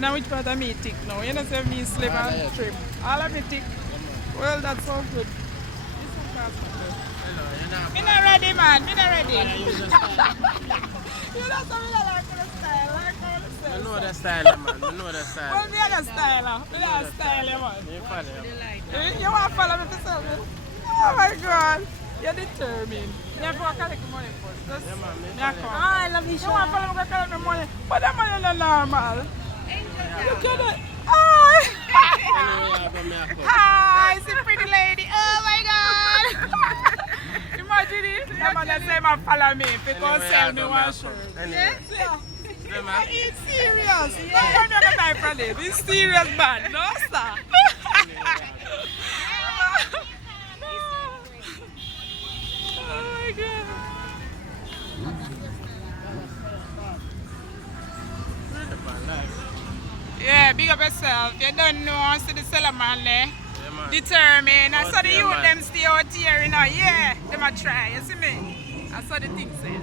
Now which part of me tick now? You know say me slip and trip. All of me tick. Well, that's so good. Me not ready, man. Me not ready. You know something like the style. Like all the style. You know the style, man. You know the style. Well, me are the style. Me are the style, man. You want to follow me for something? Oh my God. You're determined. You have to collect money first. Just, yeah, man. I love you. You want to follow me to collect money? But that money is not normal. Look at it. Oh! Hi, it's a pretty lady. Oh my God. Imagine it. That man say man follow me because sell me one shirt. Anyway. It's serious. Yeah. I'm not going for this. It's serious, man. No, sir. Oh my God. Yeah, big up yourself. You don't know, see the seller man there. Yeah, determined. I saw the youth them stay out here, you know. Yeah, them a try, you see me? I saw the thing say.